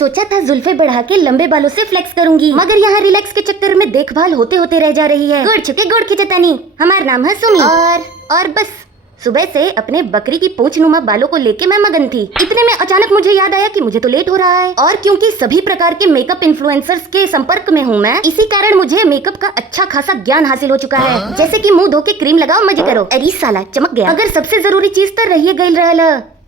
सोचा था जुल्फे बढ़ा के लंबे बालों से फ्लेक्स करूंगी, मगर यहाँ रिलैक्स के चक्कर में देखभाल होते होते रह जा रही है। गुड़ छुके गुड़ खिंचतानी। हमारा नाम है सुमी और बस सुबह से अपने बकरी की पूंछ नुमा बालों को लेके मैं मगन थी। इतने में अचानक मुझे याद आया कि मुझे तो लेट हो रहा है, और क्योंकि सभी प्रकार के मेकअप इन्फ्लुएंसर्स के संपर्क में हूँ मैं, इसी कारण मुझे मेकअप का अच्छा खासा ज्ञान हासिल हो चुका है। जैसे कि मुंह धो के क्रीम लगाओ मजे करो, अरे साला चमक गया। अगर सबसे जरूरी चीज तो रही गई रहल।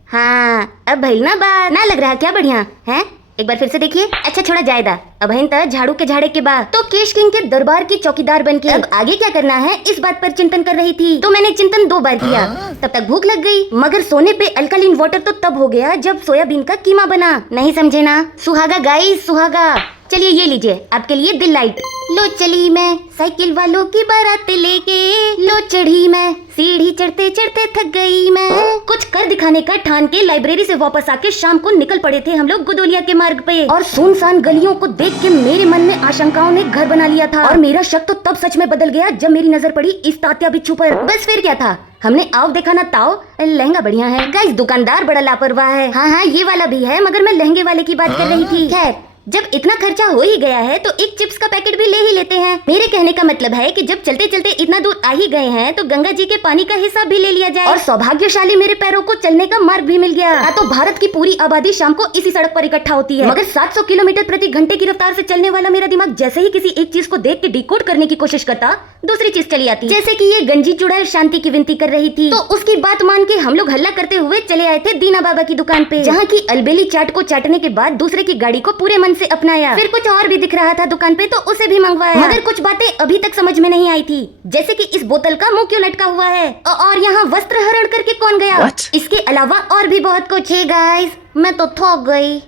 हाँ अब भइल ना बात, ना लग रहा क्या बढ़िया है? एक बार फिर से देखिए। अच्छा छोड़ा जायदा, अब झाड़ू के झाड़े के बाद तो केश किंग के दरबार की चौकीदार बनके अब आगे क्या करना है इस बात पर चिंतन कर रही थी। तो मैंने चिंतन 2 बार किया, तब तक भूख लग गई। मगर सोने पे अल्कलीन वाटर तो तब हो गया जब सोयाबीन का कीमा बना। नहीं समझे ना? सुहागा गाइस सुहागा। चलिए ये लीजिए आपके लिए दिल लाइट। लो चली मैं साइकिल वालों की बारात लेके, लो चढ़ी मैं सीढ़ी चढ़ते चढ़ते थक गई मैं। कुछ कर दिखाने का ठान के लाइब्रेरी से वापस आके शाम को निकल पड़े थे हम लोग गुदोलिया के मार्ग पे, और सुनसान गलियों को देख के मेरे मन में आशंकाओं ने घर बना लिया था। और मेरा शक तो तब सच में बदल गया जब मेरी नजर पड़ी इस तात्या बिच्छू पर। बस फिर क्या था, हमने आओ देखा ना ताओ, लहंगा बढ़िया है। गाइस दुकानदार बड़ा लापरवाह है। हाँ ये वाला भी है, मगर मैं लहंगे वाले की बात कर रही थी। खैर जब इतना खर्चा हो ही गया है तो एक चिप्स का पैकेट भी ले ही लेते हैं। मेरे कहने का मतलब है कि जब चलते चलते इतना दूर आ ही गए हैं तो गंगा जी के पानी का हिस्सा भी ले लिया जाए। और सौभाग्यशाली मेरे पैरों को चलने का मार्ग भी मिल गया। तो भारत की पूरी आबादी शाम को इसी सड़क पर इकट्ठा होती है, मगर 700 किलोमीटर प्रति घंटे की रफ्तार से चलने वाला मेरा दिमाग जैसे ही किसी एक चीज को देख के डिकोड करने की कोशिश करता, दूसरी चीज चली आती। जैसे कि ये गंजी चुड़ैल शांति की विनती कर रही थी, तो उसकी बात मान के हम लोग हल्ला करते हुए चले आए थे दीना बाबा की दुकान पे, जहाँ की अलबेली चाट को चाटने के बाद दूसरे की गाड़ी को पूरे मन से अपनाया। फिर कुछ और भी दिख रहा था दुकान पे तो उसे भी मंगवाया, मगर कुछ बातें अभी तक समझ में नहीं आई थी। जैसे कि इस बोतल का मुंह क्यों लटका हुआ है, और यहाँ वस्त्र हरण करके कौन गया। इसके अलावा और भी बहुत कुछ है गाइस, मैं तो थक गई।